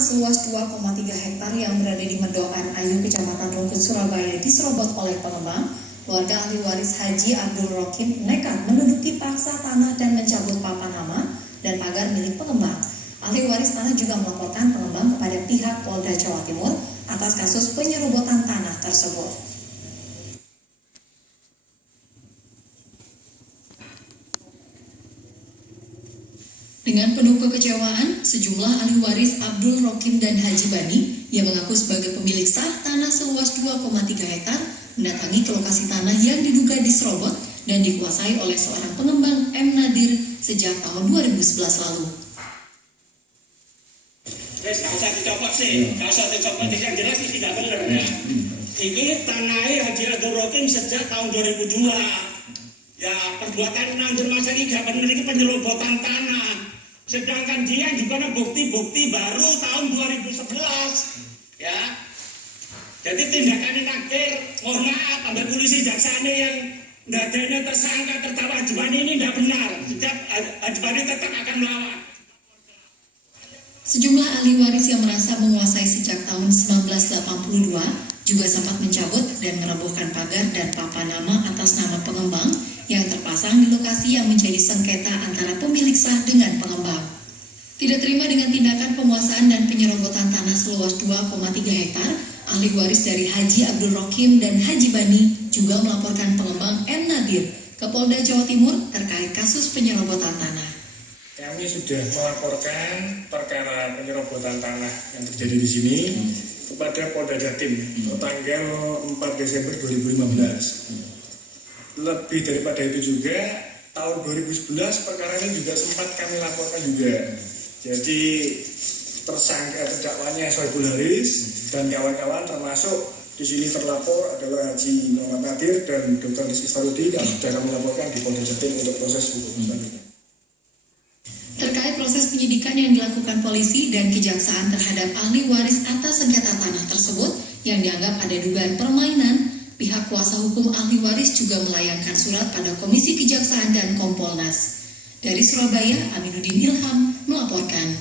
tanah seluas 2,3 hektar yang berada di Medokan Ayu, Kecamatan Rungkut, Surabaya diserobot oleh pengembang. Keluarga ahli waris Haji Abdul Rokim nekat menduduki paksa tanah dan mencabut papan nama dan pagar milik pengembang. Ahli waris tanah juga melaporkan pengembang kepada pihak Polda Jawa Timur atas kasus penyerobotan tanah tersebut. Dengan penuh kekecewaan, sejumlah ahli waris Abdul Rokim dan Haji Bani yang mengaku sebagai pemilik sah tanah seluas 2,3 hektar mendatangi ke lokasi tanah yang diduga diserobot dan dikuasai oleh seorang pengembang M. Nadir sejak tahun 2011 lalu. Nggak usah dicopot sih, nggak usah dicopot, yang jelas ini tidak benar ya. Ini tanahnya Haji Abdul Rokim sejak tahun 2002. Ya, perbuatan Nadir masa ini nggak benar, ini penyerobotan tanah. Sedangkan dia juga ada bukti-bukti baru tahun 2011, ya. Jadi tindakan Nadir, mohon maaf, sampai polisi jaksa ini yang dadanya tersangka terdakwa Haji Bani ini tidak benar. Setiap Haji Bani tetap akan melawan. Sejumlah ahli waris yang merasa menguasai sejak tahun 1982 juga sempat mencabut dan merobohkan pagar dan papan nama atas nama pengembang yang terpasang di lokasi yang menjadi sengketa antara pemilik sah dengan pengembang. Tidak terima dengan tindakan penguasaan dan penyerobotan tanah seluas 2,3 hektar, ahli waris dari Haji Abdul Rokim dan Haji Bani juga melaporkan pengembang M. Nadir ke Polda Jawa Timur terkait kasus penyerobotan tanah. Kami sudah melaporkan perkara penyerobotan tanah yang terjadi di sini kepada Polda Jatim tanggal 4 Desember 2015. Lebih daripada itu juga, tahun 2011 perkara ini juga sempat kami laporkan juga. Jadi tersangka terdakwanya Soebul Haris dan kawan-kawan, termasuk di sini terlapor adalah Haji Muhammad Nadir dan Dr. Rizky Farudi yang sudah kami laporkan di Polda Jatim untuk proses hukum selanjutnya. Terkait proses penyidikan yang dilakukan polisi dan kejaksaan terhadap ahli waris atas sengketa tanah tersebut yang dianggap ada dugaan permainan, pihak kuasa hukum ahli waris juga melayangkan surat pada Komisi Kejaksaan dan Kompolnas. Dari Surabaya, Aminuddin Ilham melaporkan.